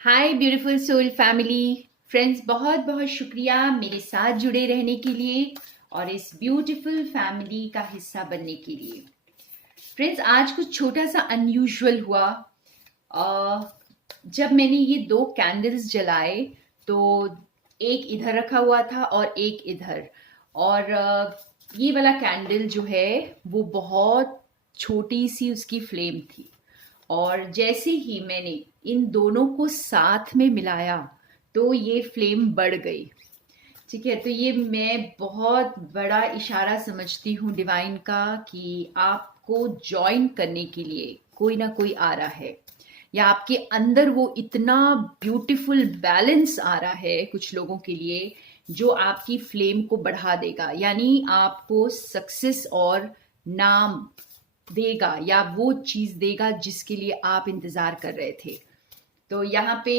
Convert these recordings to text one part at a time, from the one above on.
हाय beautiful soul family friends, बहुत बहुत शुक्रिया मेरे साथ जुड़े रहने के लिए और इस ब्यूटीफुल फैमिली का हिस्सा बनने के लिए। फ्रेंड्स, आज कुछ छोटा सा अनयूजुअल हुआ। जब मैंने ये दो कैंडल्स जलाए तो एक इधर रखा हुआ था और एक इधर। और ये वाला कैंडल जो है वो बहुत छोटी सी उसकी फ्लेम थी, और जैसे ही मैंने इन दोनों को साथ में मिलाया तो ये फ्लेम बढ़ गई। ठीक है, तो ये मैं बहुत बड़ा इशारा समझती हूँ डिवाइन का कि आपको ज्वाइन करने के लिए कोई ना कोई आ रहा है, या आपके अंदर वो इतना ब्यूटीफुल बैलेंस आ रहा है कुछ लोगों के लिए जो आपकी फ्लेम को बढ़ा देगा, यानी आपको सक्सेस और नाम देगा या वो चीज देगा जिसके लिए आप इंतजार कर रहे थे। तो यहाँ पे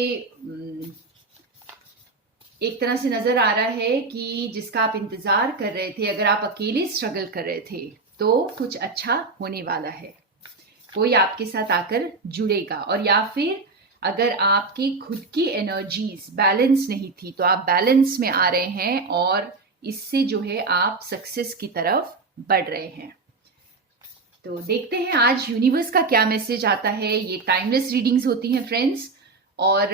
एक तरह से नजर आ रहा है कि जिसका आप इंतजार कर रहे थे, अगर आप अकेले स्ट्रगल कर रहे थे तो कुछ अच्छा होने वाला है। कोई आपके साथ आकर जुड़ेगा, और या फिर अगर आपकी खुद की एनर्जीज बैलेंस नहीं थी तो आप बैलेंस में आ रहे हैं, और इससे जो है आप सक्सेस की तरफ बढ़ रहे हैं। तो देखते हैं आज यूनिवर्स का क्या मैसेज आता है। ये टाइमलेस रीडिंग्स होती हैं फ्रेंड्स, और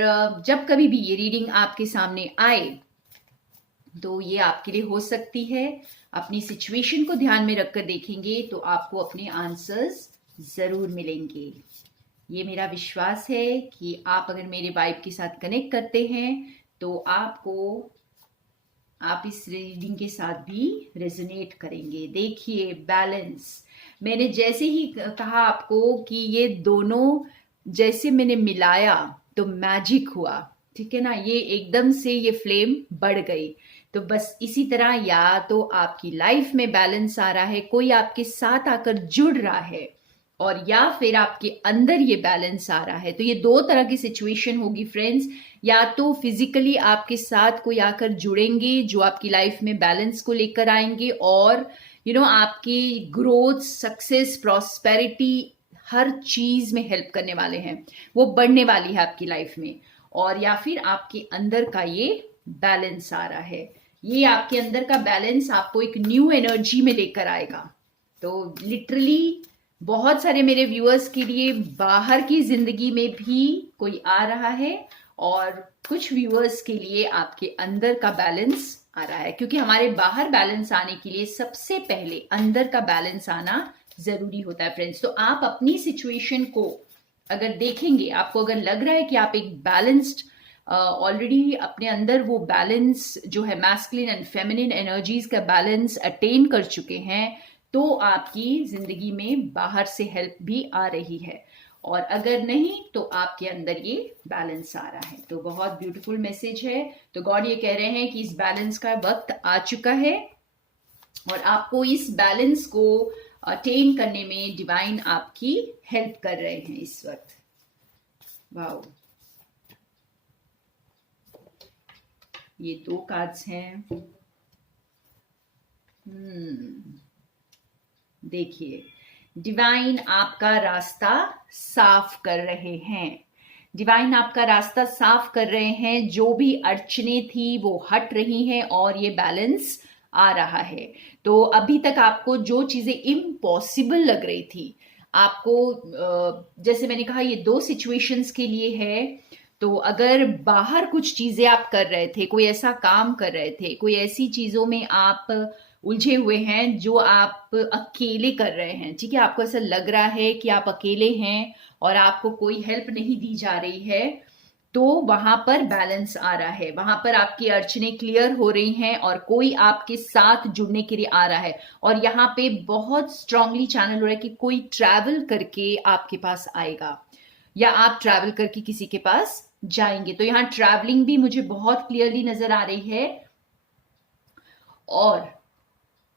जब कभी भी ये रीडिंग आपके सामने आए तो ये आपके लिए हो सकती है। अपनी सिचुएशन को ध्यान में रखकर देखेंगे तो आपको अपने आंसर्स जरूर मिलेंगे। ये मेरा विश्वास है कि आप अगर मेरे वाइब के साथ कनेक्ट करते हैं तो आप इस रीडिंग के साथ भी रेजोनेट करेंगे। देखिए बैलेंस, मैंने जैसे ही कहा आपको कि ये दोनों जैसे मैंने मिलाया तो मैजिक हुआ। ठीक है ना, ये एकदम से ये फ्लेम बढ़ गई। तो बस इसी तरह या तो आपकी लाइफ में बैलेंस आ रहा है, कोई आपके साथ आकर जुड़ रहा है, और या फिर आपके अंदर ये बैलेंस आ रहा है। तो ये दो तरह की सिचुएशन होगी फ्रेंड्स। या तो फिजिकली आपके साथ कोई आकर जुड़ेंगे जो आपकी लाइफ में बैलेंस को लेकर आएंगे, और आपकी ग्रोथ, सक्सेस, प्रॉस्पेरिटी हर चीज में हेल्प करने वाले हैं, वो बढ़ने वाली है आपकी लाइफ में। और या फिर आपके अंदर का ये बैलेंस आ रहा है, ये आपके अंदर का बैलेंस आपको एक न्यू एनर्जी में लेकर आएगा। तो लिटरली बहुत सारे मेरे व्यूअर्स के लिए बाहर की जिंदगी में भी कोई आ रहा है, और कुछ व्यूअर्स के लिए आपके अंदर का बैलेंस आ रहा है, क्योंकि हमारे बाहर बैलेंस आने के लिए सबसे पहले अंदर का बैलेंस आना जरूरी होता है फ्रेंड्स। तो आप अपनी सिचुएशन को अगर देखेंगे, आपको अगर लग रहा है कि आप एक बैलेंस्ड ऑलरेडी अपने अंदर वो बैलेंस जो है मैस्कुलिन एंड फेमिनिन एनर्जीज का बैलेंस अटेन कर चुके हैं, तो आपकी जिंदगी में बाहर से हेल्प भी आ रही है। और अगर नहीं तो आपके अंदर ये बैलेंस आ रहा है। तो बहुत ब्यूटीफुल मैसेज है। तो गॉड ये कह रहे हैं कि इस बैलेंस का वक्त आ चुका है, और आपको इस बैलेंस को अटेन करने में डिवाइन आपकी हेल्प कर रहे हैं इस वक्त। वाओ, ये दो कार्ड्स हैं। देखिए, डिवाइन आपका रास्ता साफ कर रहे हैं। डिवाइन आपका रास्ता साफ कर रहे हैं, जो भी अड़चने थी वो हट रही हैं और ये बैलेंस आ रहा है। तो अभी तक आपको जो चीजें इम्पॉसिबल लग रही थी, आपको जैसे मैंने कहा ये दो सिचुएशंस के लिए है। तो अगर बाहर कुछ चीजें आप कर रहे थे, कोई ऐसा काम कर रहे थे, कोई ऐसी चीजों में आप उलझे हुए हैं जो आप अकेले कर रहे हैं, ठीक है, आपको ऐसा लग रहा है कि आप अकेले हैं और आपको कोई हेल्प नहीं दी जा रही है, तो वहां पर बैलेंस आ रहा है, वहां पर आपकी अड़चने क्लियर हो रही हैं और कोई आपके साथ जुड़ने के लिए आ रहा है। और यहाँ पे बहुत स्ट्रांगली चैनल हो रहा है कि कोई ट्रैवल करके आपके पास आएगा, या आप ट्रैवल करके किसी के पास जाएंगे। तो यहाँ ट्रैवलिंग भी मुझे बहुत क्लियरली नजर आ रही है। और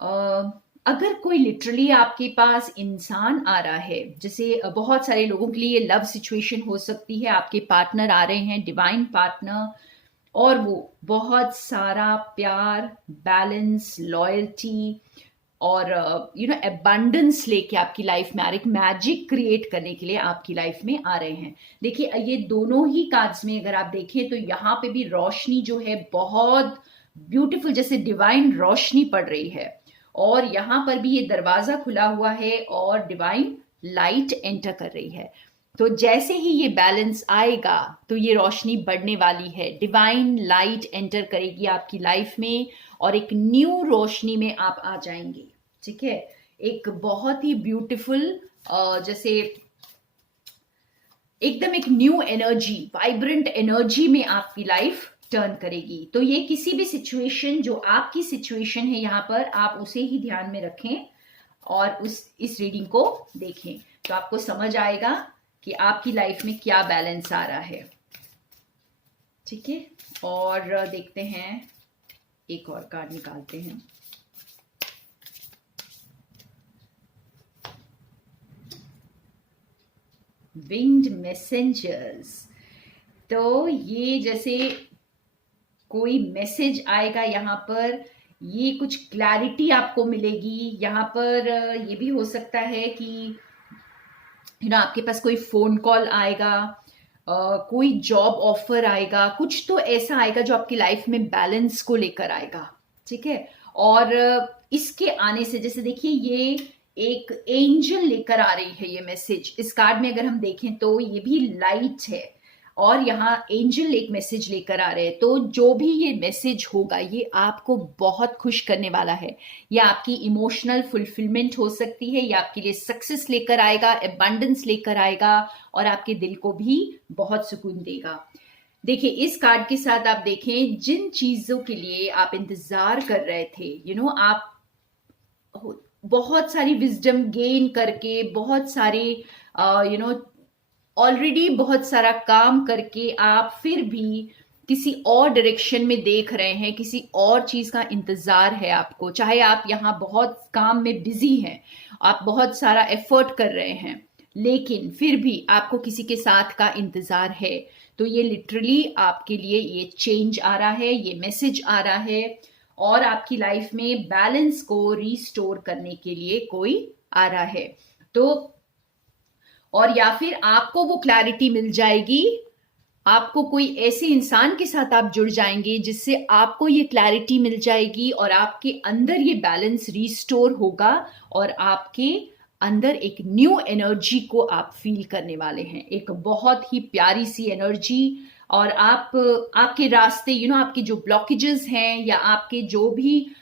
अगर कोई लिटरली आपके पास इंसान आ रहा है, जैसे बहुत सारे लोगों के लिए लव सिचुएशन हो सकती है, आपके पार्टनर आ रहे हैं, डिवाइन पार्टनर, और वो बहुत सारा प्यार, बैलेंस, लॉयल्टी, और एबंडेंस लेके आपकी लाइफ में आ रहे, एक मैजिक क्रिएट करने के लिए आपकी लाइफ में आ रहे हैं। देखिए ये दोनों ही कार्ड्स में अगर आप देखें तो यहाँ पे भी रोशनी जो है बहुत ब्यूटीफुल, जैसे डिवाइन रोशनी पड़ रही है, और यहाँ पर भी ये दरवाजा खुला हुआ है और डिवाइन लाइट एंटर कर रही है। तो जैसे ही ये बैलेंस आएगा तो ये रोशनी बढ़ने वाली है, डिवाइन लाइट एंटर करेगी आपकी लाइफ में और एक न्यू रोशनी में आप आ जाएंगे। ठीक है, एक बहुत ही ब्यूटीफुल जैसे एकदम एक न्यू एनर्जी, वाइब्रेंट एनर्जी में आपकी लाइफ टर्न करेगी। तो ये किसी भी सिचुएशन, जो आपकी सिचुएशन है यहाँ पर, आप उसे ही ध्यान में रखें और इस रीडिंग को देखें तो आपको समझ आएगा कि आपकी लाइफ में क्या बैलेंस आ रहा है। ठीक है, और देखते हैं, एक और कार्ड निकालते हैं। Winged messengers. तो ये जैसे कोई मैसेज आएगा यहाँ पर, ये कुछ क्लैरिटी आपको मिलेगी यहाँ पर। ये भी हो सकता है कि आपके पास कोई फोन कॉल आएगा, कोई जॉब ऑफर आएगा, कुछ तो ऐसा आएगा जो आपकी लाइफ में बैलेंस को लेकर आएगा। ठीक है, और इसके आने से जैसे देखिए ये एक एंजल लेकर आ रही है ये मैसेज। इस कार्ड में अगर हम देखें तो ये भी लाइट है और यहाँ एंजल एक मैसेज लेकर आ रहे हैं। तो जो भी ये मैसेज होगा ये आपको बहुत खुश करने वाला है। ये आपकी इमोशनल फुलफिलमेंट हो सकती है, ये आपके लिए सक्सेस लेकर आएगा, एबंडेंस लेकर आएगा और आपके दिल को भी बहुत सुकून देगा। देखिए इस कार्ड के साथ आप देखें, जिन चीजों के लिए आप इंतजार कर रहे थे, आप बहुत सारी विजडम गेन करके, बहुत सारे ऑलरेडी बहुत सारा काम करके आप फिर भी किसी और डायरेक्शन में देख रहे हैं, किसी और चीज का इंतजार है आपको। चाहे आप यहाँ बहुत काम में बिजी हैं, आप बहुत सारा एफर्ट कर रहे हैं, लेकिन फिर भी आपको किसी के साथ का इंतजार है। तो ये लिटरली आपके लिए ये चेंज आ रहा है, ये मैसेज आ रहा है और आपकी लाइफ में बैलेंस को रिस्टोर करने के लिए कोई आ रहा है। तो और या फिर आपको वो क्लैरिटी मिल जाएगी, आपको कोई ऐसे इंसान के साथ आप जुड़ जाएंगे जिससे आपको ये क्लैरिटी मिल जाएगी और आपके अंदर ये बैलेंस रिस्टोर होगा और आपके अंदर एक न्यू एनर्जी को आप फील करने वाले हैं, एक बहुत ही प्यारी सी एनर्जी। और आपके रास्ते आपके जो ब्लॉकेजेस हैं या आपके जो भी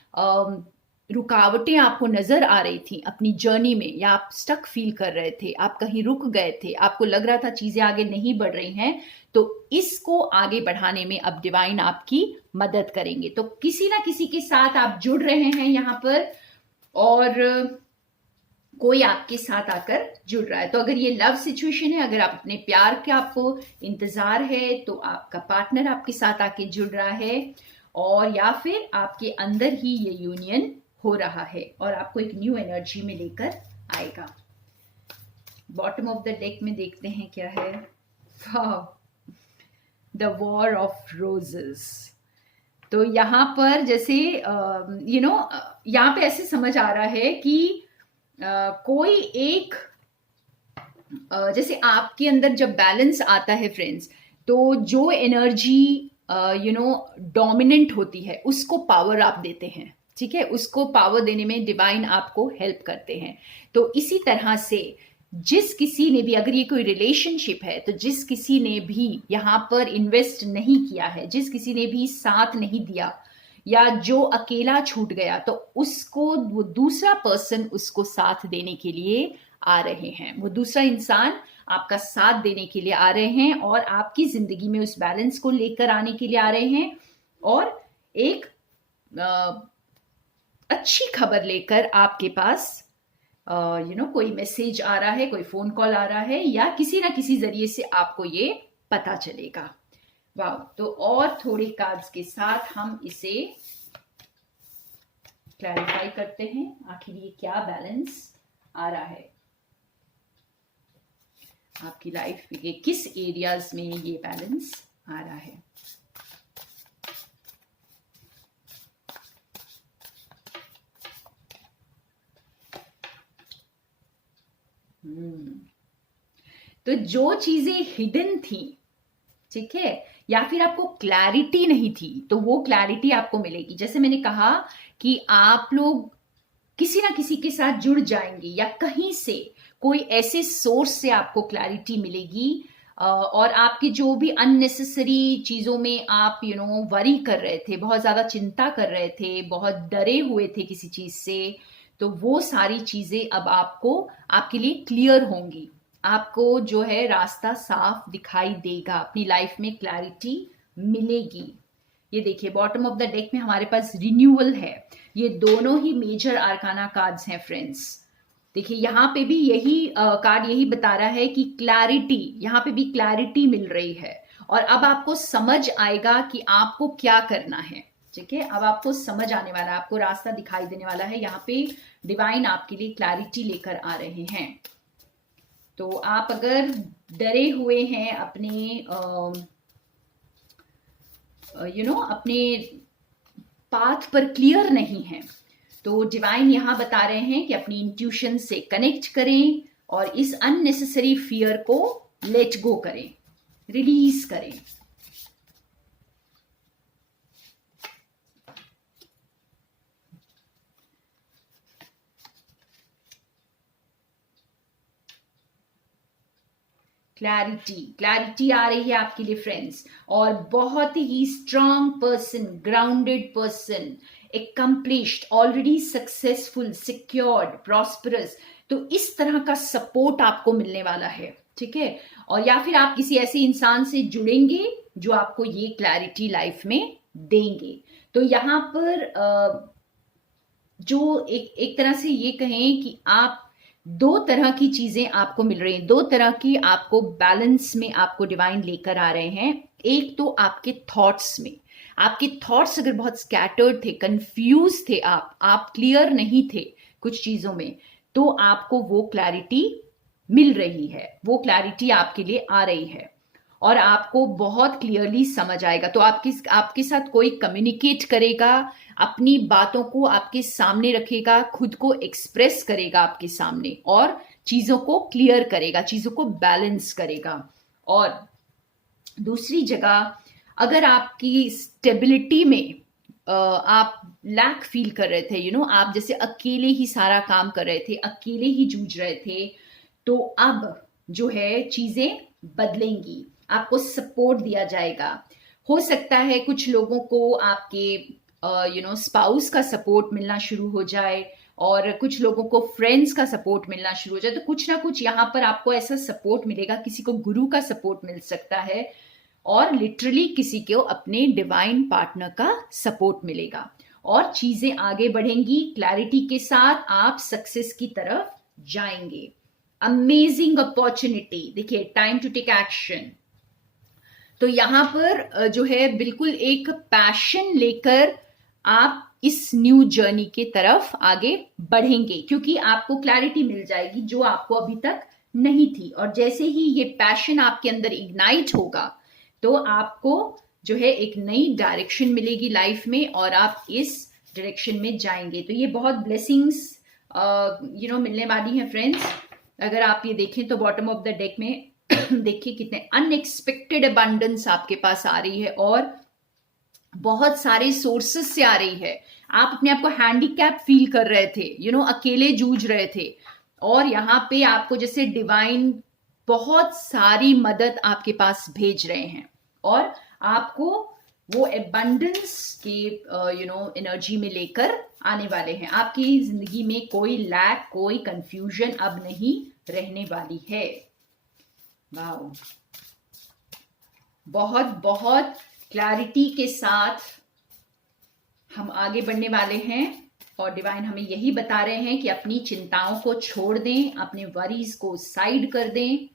रुकावटें आपको नजर आ रही थी अपनी जर्नी में, या आप स्टक फील कर रहे थे, आप कहीं रुक गए थे, आपको लग रहा था चीजें आगे नहीं बढ़ रही हैं, तो इसको आगे बढ़ाने में अब डिवाइन आपकी मदद करेंगे। तो किसी ना किसी के साथ आप जुड़ रहे हैं यहाँ पर और कोई आपके साथ आकर जुड़ रहा है। तो अगर ये लव सिचुएशन है, अगर आप अपने प्यार के आपको इंतजार है, तो आपका पार्टनर आपके साथ आके जुड़ रहा है, और या फिर आपके अंदर ही ये यूनियन हो रहा है और आपको एक न्यू एनर्जी में लेकर आएगा। बॉटम ऑफ द डेक में देखते हैं क्या है। The war of roses. तो यहाँ पर जैसे यहाँ पे ऐसे समझ आ रहा है कि कोई एक जैसे आपके अंदर जब बैलेंस आता है फ्रेंड्स, तो जो एनर्जी डोमिनेंट होती है उसको पावर आप देते हैं। ठीक है, उसको पावर देने में डिवाइन आपको हेल्प करते हैं। तो इसी तरह से जिस किसी ने भी, अगर ये कोई रिलेशनशिप है, तो जिस किसी ने भी यहाँ पर इन्वेस्ट नहीं किया है, जिस किसी ने भी साथ नहीं दिया या जो अकेला छूट गया, तो उसको वो दूसरा पर्सन उसको साथ देने के लिए आ रहे हैं। वो दूसरा इंसान आपका साथ देने के लिए आ रहे हैं और आपकी जिंदगी में उस बैलेंस को लेकर आने के लिए आ रहे हैं और एक अच्छी खबर लेकर आपके पास कोई मैसेज आ रहा है, कोई फोन कॉल आ रहा है, या किसी ना किसी जरिए से आपको ये पता चलेगा। वाह, तो और थोड़े कार्ड्स के साथ हम इसे क्लैरिफाई करते हैं, आखिर ये क्या बैलेंस आ रहा है आपकी लाइफ में, ये किस एरियाज में ये बैलेंस आ रहा है। तो जो चीजें हिडन थी, ठीक है, या फिर आपको क्लैरिटी नहीं थी, तो वो क्लैरिटी आपको मिलेगी। जैसे मैंने कहा कि आप लोग किसी ना किसी के साथ जुड़ जाएंगे या कहीं से कोई ऐसे सोर्स से आपको क्लैरिटी मिलेगी, और आपकी जो भी अननेसेसरी चीजों में आप वरी कर रहे थे, बहुत ज्यादा चिंता कर रहे थे, बहुत डरे हुए थे किसी चीज से, तो वो सारी चीजें अब आपको आपके लिए क्लियर होंगी। आपको जो है रास्ता साफ दिखाई देगा, अपनी लाइफ में क्लैरिटी मिलेगी। ये देखिए बॉटम ऑफ द डेक में हमारे पास रिन्यूअल है। ये दोनों ही मेजर आर्काना कार्ड्स हैं फ्रेंड्स। देखिए यहाँ पे भी यही कार्ड यही बता रहा है कि क्लैरिटी, यहाँ पे भी क्लैरिटी मिल रही है, और अब आपको समझ आएगा कि आपको क्या करना है। ठीक है, अब आपको समझ आने वाला है, आपको रास्ता दिखाई देने वाला है। यहाँ पे डिवाइन आपके लिए क्लैरिटी लेकर आ रहे हैं। तो आप अगर डरे हुए हैं अपने अपने पाथ पर क्लियर नहीं है, तो डिवाइन यहां बता रहे हैं कि अपनी इंट्यूशन से कनेक्ट करें और इस अननेसेसरी फियर को लेट गो करें, रिलीज करें। क्लैरिटी आ रही है आपके लिए फ्रेंड्स, और बहुत ही strong person, grounded person, accomplished, already successful, secured, prosperous, तो इस तरह का सपोर्ट आपको मिलने वाला है। ठीक है, और या फिर आप किसी ऐसे इंसान से जुड़ेंगे जो आपको ये क्लैरिटी लाइफ में देंगे। तो यहाँ पर जो एक तरह से ये कहें कि आप दो तरह की चीजें आपको मिल रही हैं, दो तरह की आपको बैलेंस में आपको डिवाइन लेकर आ रहे हैं। एक तो आपके थॉट्स में, आपके थॉट्स अगर बहुत स्कैटर्ड थे, कंफ्यूज थे, आप क्लियर नहीं थे कुछ चीजों में, तो आपको वो क्लैरिटी मिल रही है, वो क्लैरिटी आपके लिए आ रही है और आपको बहुत क्लियरली समझ आएगा। तो आपके साथ कोई कम्युनिकेट करेगा, अपनी बातों को आपके सामने रखेगा, खुद को एक्सप्रेस करेगा आपके सामने, और चीजों को क्लियर करेगा, चीजों को बैलेंस करेगा। और दूसरी जगह, अगर आपकी स्टेबिलिटी में आप लैक फील कर रहे थे, आप जैसे अकेले ही सारा काम कर रहे थे, अकेले ही जूझ रहे थे, तो अब जो है चीजें बदलेंगी, आपको सपोर्ट दिया जाएगा। हो सकता है कुछ लोगों को आपके स्पाउस का सपोर्ट मिलना शुरू हो जाए, और कुछ लोगों को फ्रेंड्स का सपोर्ट मिलना शुरू हो जाए। तो कुछ ना कुछ यहाँ पर आपको ऐसा सपोर्ट मिलेगा, किसी को गुरु का सपोर्ट मिल सकता है, और लिटरली किसी को अपने डिवाइन पार्टनर का सपोर्ट मिलेगा, और चीजें आगे बढ़ेंगी। क्लैरिटी के साथ आप सक्सेस की तरफ जाएंगे। अमेजिंग अपॉर्चुनिटी, देखिए टाइम टू टेक एक्शन। तो यहां पर जो है बिल्कुल एक पैशन लेकर आप इस न्यू जर्नी के तरफ आगे बढ़ेंगे, क्योंकि आपको क्लैरिटी मिल जाएगी जो आपको अभी तक नहीं थी। और जैसे ही ये पैशन आपके अंदर इग्नाइट होगा, तो आपको जो है एक नई डायरेक्शन मिलेगी लाइफ में, और आप इस डायरेक्शन में जाएंगे। तो ये बहुत ब्लेसिंग्स मिलने वाली हैं फ्रेंड्स। अगर आप ये देखें तो बॉटम ऑफ द डेक में देखिए कितने अनएक्सपेक्टेड अबंडेंस आपके पास आ रही है, और बहुत सारे सोर्सेस से आ रही है। आप अपने आप को हैंडीकैप फील कर रहे थे, अकेले जूझ रहे थे, और यहाँ पे आपको जैसे डिवाइन बहुत सारी मदद आपके पास भेज रहे हैं, और आपको वो एबंडेंस के एनर्जी में लेकर आने वाले हैं। आपकी जिंदगी में कोई लैक, कोई कंफ्यूजन अब नहीं रहने वाली है। वाओ, बहुत बहुत क्लैरिटी के साथ हम आगे बढ़ने वाले हैं, और डिवाइन हमें यही बता रहे हैं कि अपनी चिंताओं को छोड़ दें, अपने वरीज को साइड कर दें।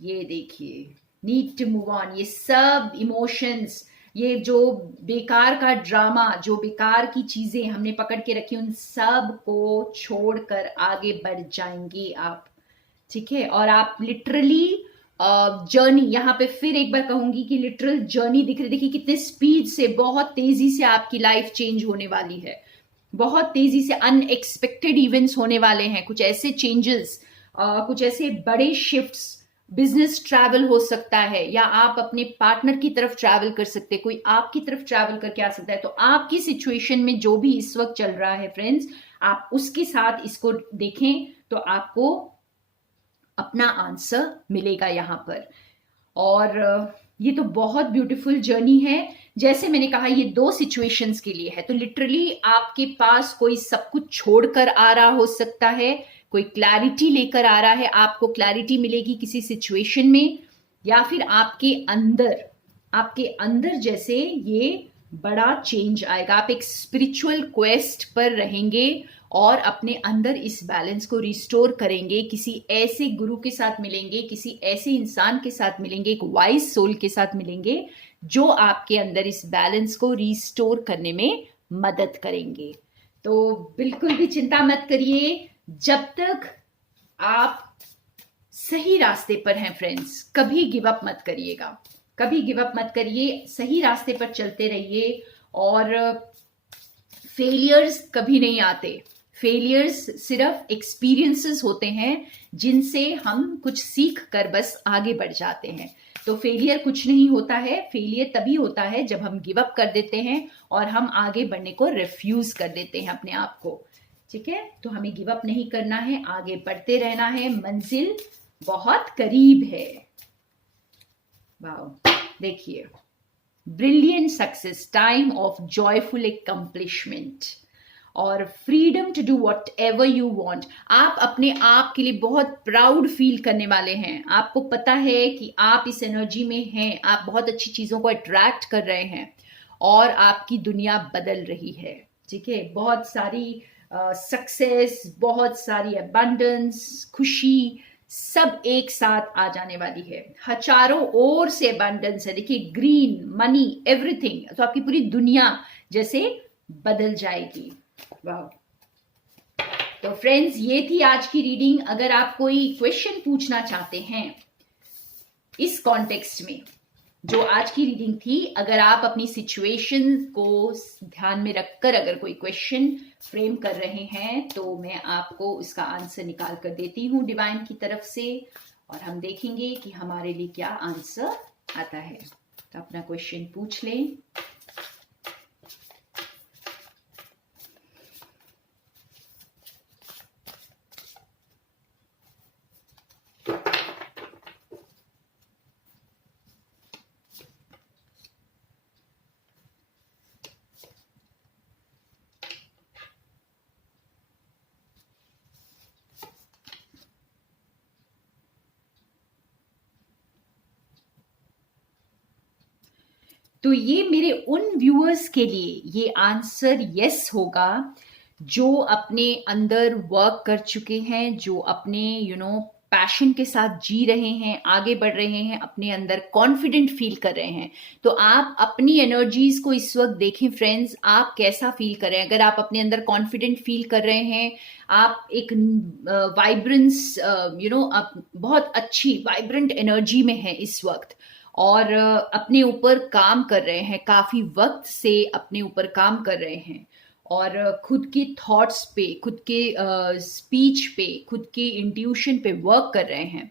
ये देखिए, नीड टू मूव ऑन। ये सब इमोशंस, ये जो बेकार का ड्रामा, जो बेकार की चीजें हमने पकड़ के रखी, उन सब को छोड़कर आगे बढ़ जाएंगे आप। ठीक है, और आप लिटरली जर्नी, यहाँ पे फिर एक बार कहूंगी कि लिटरल जर्नी दिख रही। देखिए कितने स्पीड से, बहुत तेजी से आपकी लाइफ चेंज होने वाली है, बहुत तेजी से अनएक्सपेक्टेड इवेंट्स होने वाले हैं, कुछ ऐसे चेंजेस, कुछ ऐसे बड़े शिफ्ट्स बिजनेस ट्रैवल हो सकता है, या आप अपने पार्टनर की तरफ ट्रैवल कर सकते हैं, कोई आपकी तरफ ट्रैवल करके आ सकता है। तो आपकी सिचुएशन में जो भी इस वक्त चल रहा है फ्रेंड्स, आप उसके साथ इसको देखें तो आपको अपना आंसर मिलेगा यहाँ पर। और ये तो बहुत ब्यूटीफुल जर्नी है। जैसे मैंने कहा ये 2 सिचुएशंस के लिए है, तो लिटरली आपके पास कोई सब कुछ छोड़कर आ रहा हो सकता है, कोई क्लैरिटी लेकर आ रहा है, आपको क्लैरिटी मिलेगी किसी सिचुएशन में, या फिर आपके अंदर जैसे ये बड़ा चेंज आएगा। आप एक स्पिरिचुअल क्वेस्ट पर रहेंगे और अपने अंदर इस बैलेंस को रिस्टोर करेंगे। किसी ऐसे गुरु के साथ मिलेंगे, किसी ऐसे इंसान के साथ मिलेंगे, एक वाइज सोल के साथ मिलेंगे जो आपके अंदर इस बैलेंस को रिस्टोर करने में मदद करेंगे। तो बिल्कुल भी चिंता मत करिए, जब तक आप सही रास्ते पर हैं फ्रेंड्स, कभी गिव अप मत करिएगा, कभी गिव अप मत करिए, सही रास्ते पर चलते रहिए। और फेलियर्स कभी नहीं आते, फेलियर्स सिर्फ एक्सपीरियंसेस होते हैं जिनसे हम कुछ सीख कर बस आगे बढ़ जाते हैं। तो फेलियर कुछ नहीं होता है, फेलियर तभी होता है जब हम गिव अप कर देते हैं और हम आगे बढ़ने को रिफ्यूज कर देते हैं अपने आप को। ठीक है, तो हमें गिव अप नहीं करना है, आगे बढ़ते रहना है, मंजिल बहुत करीब है। वाओ, देखिए, brilliant success, time of joyful accomplishment और freedom to do whatever you want. आप अपने आप के लिए बहुत प्राउड फील करने वाले हैं। आपको पता है कि आप इस एनर्जी में हैं, आप बहुत अच्छी चीजों को अट्रैक्ट कर रहे हैं और आपकी दुनिया बदल रही है। ठीक है, बहुत सारी सक्सेस, बहुत सारी अबंडेंस, खुशी सब एक साथ आ जाने वाली है। चारों ओर से अबंडेंस है, देखिए, ग्रीन, मनी, एवरीथिंग। तो आपकी पूरी दुनिया जैसे बदल जाएगी। वाह। तो फ्रेंड्स, ये थी आज की रीडिंग। अगर आप कोई क्वेश्चन पूछना चाहते हैं इस कॉन्टेक्स्ट में, जो आज की रीडिंग थी, अगर आप अपनी सिचुएशन को ध्यान में रखकर अगर कोई क्वेश्चन फ्रेम कर रहे हैं, तो मैं आपको उसका आंसर निकाल कर देती हूँ डिवाइन की तरफ से, और हम देखेंगे कि हमारे लिए क्या आंसर आता है। तो अपना क्वेश्चन पूछ लें। तो ये मेरे उन व्यूअर्स के लिए ये आंसर यस होगा जो अपने अंदर वर्क कर चुके हैं, जो अपने पैशन के साथ जी रहे हैं, आगे बढ़ रहे हैं, अपने अंदर कॉन्फिडेंट फील कर रहे हैं। तो आप अपनी एनर्जीज को इस वक्त देखें फ्रेंड्स, आप कैसा फील कर रहे हैं। अगर आप अपने अंदर कॉन्फिडेंट फील कर रहे हैं, आप एक वाइब्रेंस आप बहुत अच्छी वाइब्रेंट एनर्जी में हैं इस वक्त, और अपने ऊपर काम कर रहे हैं, काफी वक्त से अपने ऊपर काम कर रहे हैं, और खुद के थॉट्स पे, खुद के स्पीच पे, खुद के इंट्यूशन पे वर्क कर रहे हैं,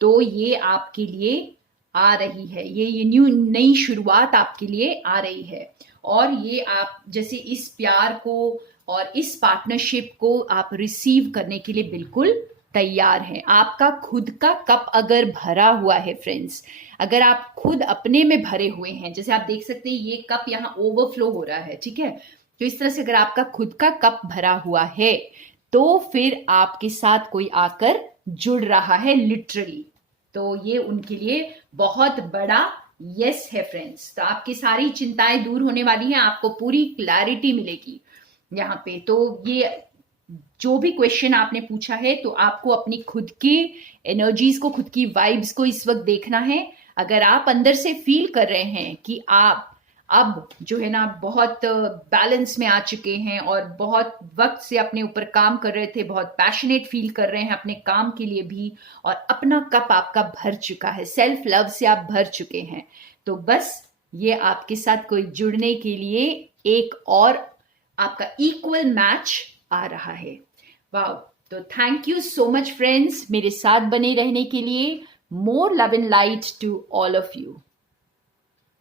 तो ये आपके लिए आ रही है, ये नई शुरुआत आपके लिए आ रही है। और ये आप जैसे इस प्यार को और इस पार्टनरशिप को आप रिसीव करने के लिए बिल्कुल तैयार हैं। आपका खुद का कप अगर भरा हुआ है फ्रेंड्स, अगर आप खुद अपने में भरे हुए हैं, जैसे आप देख सकते हैं ये कप यहाँ ओवरफ्लो हो रहा है, ठीक है, तो इस तरह से अगर आपका खुद का कप भरा हुआ है, तो फिर आपके साथ कोई आकर जुड़ रहा है लिटरली, तो ये उनके लिए बहुत बड़ा यस है फ्रेंड्स। तो आपकी सारी चिंताएं दूर होने वाली हैं, आपको पूरी क्लैरिटी मिलेगी यहाँ पे। तो ये जो भी क्वेश्चन आपने पूछा है, तो आपको अपनी खुद की एनर्जीज को, खुद की वाइब्स को इस वक्त देखना है। अगर आप अंदर से फील कर रहे हैं कि आप अब जो है ना बहुत बैलेंस में आ चुके हैं और बहुत वक्त से अपने ऊपर काम कर रहे थे, बहुत पैशनेट फील कर रहे हैं अपने काम के लिए भी, और अपना कप आपका भर चुका है, सेल्फ लव से आप भर चुके हैं, तो बस ये आपके साथ कोई जुड़ने के लिए एक और आपका इक्वल मैच आ रहा है। वाह, तो thank you so much friends, मेरे साथ बने रहने के लिए। More love and light to all of you.